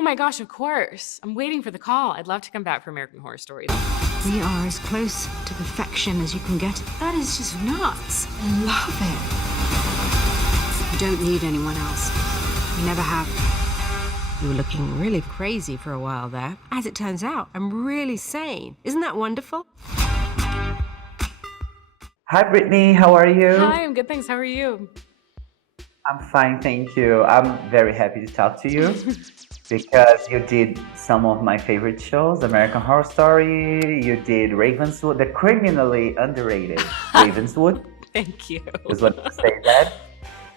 Oh my gosh, of course. I'm waiting for the call. I'd love to come back for American Horror Stories. We are as close to perfection as you can get. That is just nuts. I love it. You don't need anyone else. You never have. You were looking really crazy for a while there. As it turns out, I'm really sane. Isn't that wonderful? Hi, Britne. How are you? Hi, I'm good, thanks. How are you? I'm fine, thank you. I'm very happy to talk to you because you did some of my favorite shows, American Horror Story. You did Ravenswood, the criminally underrated Ravenswood. Thank you. Just want to say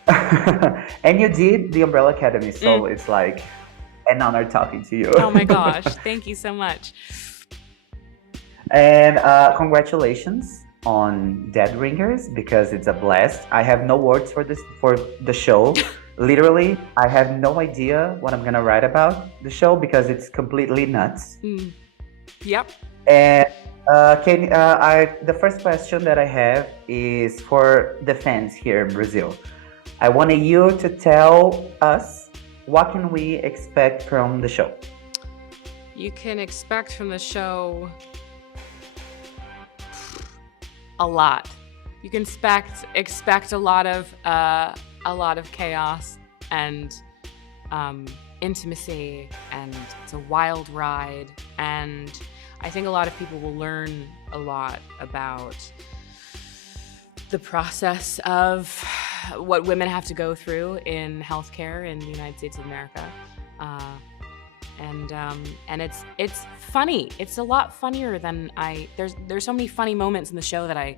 that. And you did The Umbrella Academy, so it's like an honor talking to you. Oh my gosh, thank you so much. And congratulations on Dead Ringers because it's a blast. I have no words for the show. Literally, I have no idea what I'm gonna write about the show because it's completely nuts. Yep. And the first question that I have is for the fans here in Brazil. I wanted you to tell us what can we expect from the show. You can expect from the show a lot. You can expect a lot of chaos and intimacy, and it's a wild ride. And I think a lot of people will learn a lot about the process of what women have to go through in healthcare in the United States of America. And it's funny. It's a lot funnier than there's so many funny moments in the show that I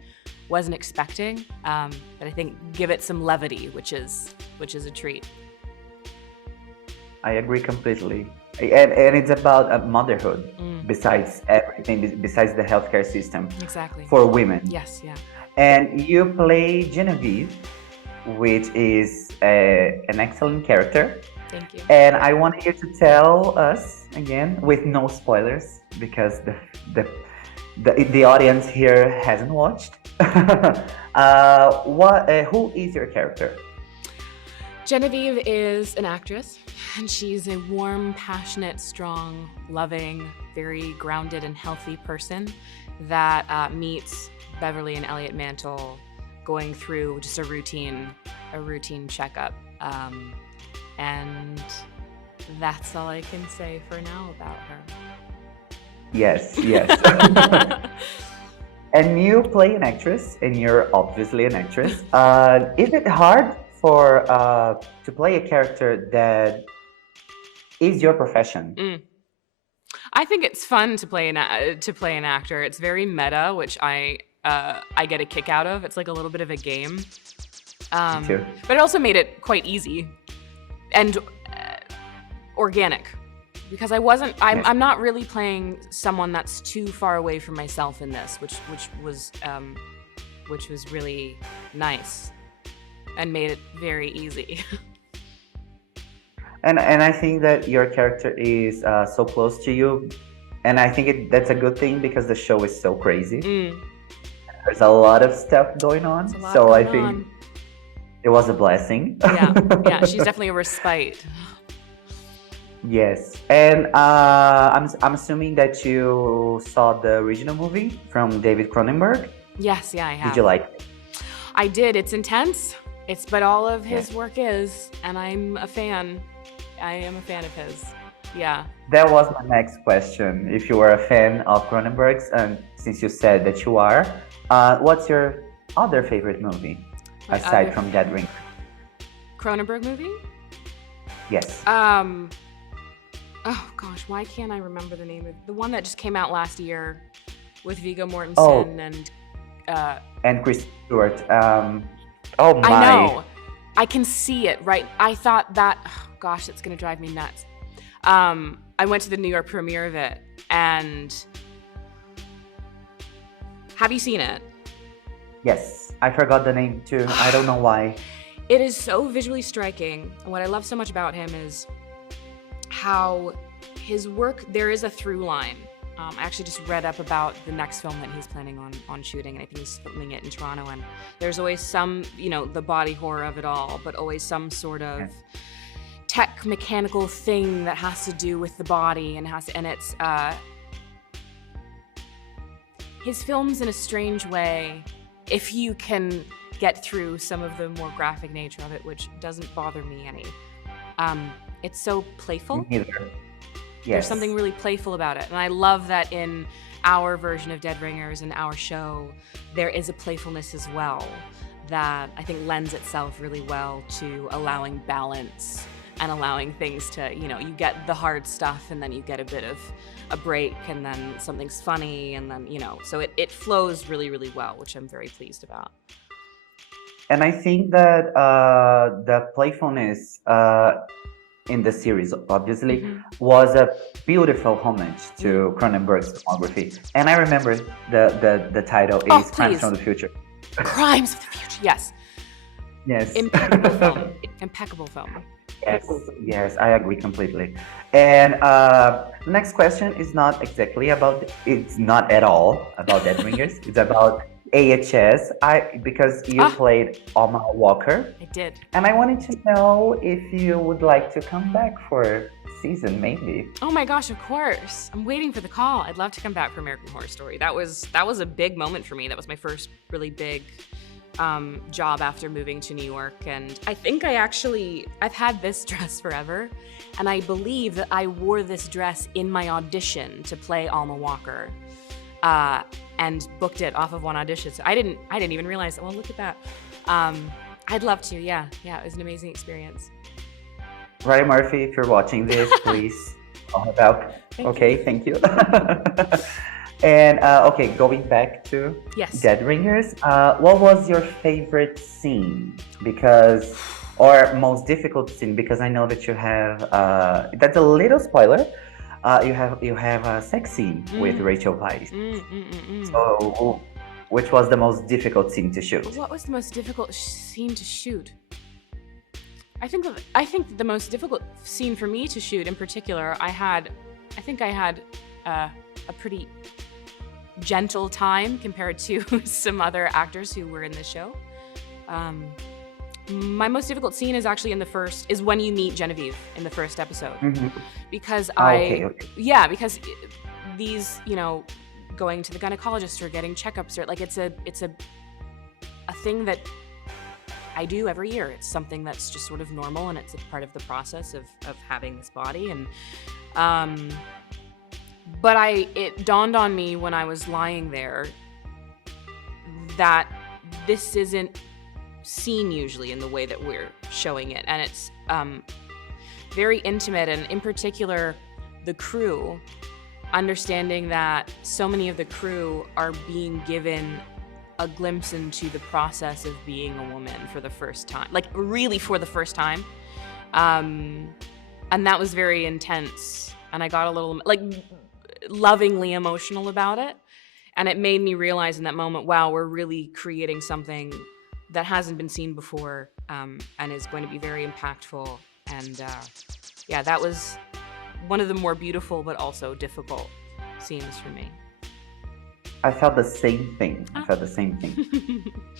wasn't expecting, that I think give it some levity, which is a treat. I agree completely. And it's about motherhood, besides everything, besides the healthcare system. Exactly. For women. Yes, yeah. And you play Genevieve, which is an excellent character. Thank you. And I want you to tell us again, with no spoilers, because the audience here hasn't watched. Who is your character? Genevieve is an actress, and she's a warm, passionate, strong, loving, very grounded and healthy person that meets Beverly and Elliot Mantle going through just a routine checkup. And that's all I can say for now about her. Yes. And you play an actress, and you're obviously an actress. Is it hard to play a character that is your profession? I think it's fun to play an actor. It's very meta, which I get a kick out of. It's like a little bit of a game. Me too. But it also made it quite easy and organic, because I'm not really playing someone that's too far away from myself in this, which was really nice and made it very easy. And I think that your character is so close to you, and I think that's a good thing because the show is so crazy. There's a lot of stuff going on, so I think it was a blessing. Yeah, she's definitely a respite. Yes, and I'm assuming that you saw the original movie from David Cronenberg. Yes, yeah, I have. Did you like it? I did. It's intense. But all of his work is, and I'm a fan. I am a fan of his. Yeah. That was my next question. If you were a fan of Cronenberg's, and since you said that you are, what's your other favorite movie aside from Dead Ringers? Cronenberg movie? Yes. Oh gosh, why can't I remember the name of the one that just came out last year with Viggo Mortensen and Chris Stewart. Oh my! I know. I can see it, right? I thought that. Oh gosh, it's gonna drive me nuts. I went to the New York premiere of it, and have you seen it? Yes, I forgot the name too. I don't know why. It is so visually striking. And what I love so much about him is how his work, there is a through line. I actually just read up about the next film that he's planning on shooting, and I think he's filming it in Toronto. And there's always some, the body horror of it all, but always some sort of tech mechanical thing that has to do with the body and it's his films in a strange way, if you can get through some of the more graphic nature of it, which doesn't bother me any. It's so playful. Neither. Yes. There's something really playful about it. And I love that in our version of Dead Ringers and our show, there is a playfulness as well that I think lends itself really well to allowing balance and allowing things to, you get the hard stuff and then you get a bit of a break and then something's funny and then, so it flows really, really well, which I'm very pleased about. And I think that the playfulness in the series, obviously, was a beautiful homage to Cronenberg's filmography. And I remember the title is Crimes from the Future. Crimes of the Future, yes. Yes. Impeccable film. Impeccable film. Yes, I agree completely. And next question is not at all about Dead Ringers. It's about AHS, because you played Alma Walker. I did. And I wanted to know if you would like to come back for a season, maybe. Oh my gosh, of course. I'm waiting for the call. I'd love to come back for American Horror Story. That was a big moment for me. That was my first really big job after moving to New York. And I think I've had this dress forever. And I believe that I wore this dress in my audition to play Alma Walker. And booked it off of one audition. So I didn't even realize that. Well, look at that. I'd love to. Yeah. It was an amazing experience. Ryan Murphy, if you're watching this, please call her out. Thank you. And going back to Dead Ringers, what was your favorite scene? Or most difficult scene? Because I know that you have. That's a little spoiler. You have a sex scene with Rachel Weisz. So, which was the most difficult scene to shoot? What was the most difficult scene to shoot? I think the most difficult scene for me to shoot, in particular, I think I had a pretty gentle time compared to some other actors who were in the show. My most difficult scene is actually is when you meet Genevieve in the first episode, because because these, going to the gynecologist or getting checkups or it's a thing that I do every year. It's something that's just sort of normal and it's a part of the process of having this body. And but it dawned on me when I was lying there that this isn't seen usually in the way that we're showing it, and it's very intimate, and in particular the crew, understanding that so many of the crew are being given a glimpse into the process of being a woman for the first time, really for the first time, and that was very intense, and I got a little lovingly emotional about it, and it made me realize in that moment, wow, we're really creating something that hasn't been seen before, and is going to be very impactful. And that was one of the more beautiful but also difficult scenes for me. I felt the same thing.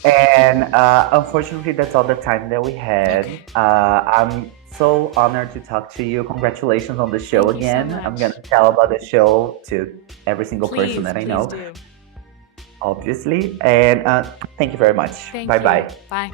And unfortunately, that's all the time that we had. I'm so honored to talk to you. Congratulations on the show. Thank again. So I'm going to tell about the show to every single person that I know. Do. Obviously. And thank you very much. Bye-bye. Bye.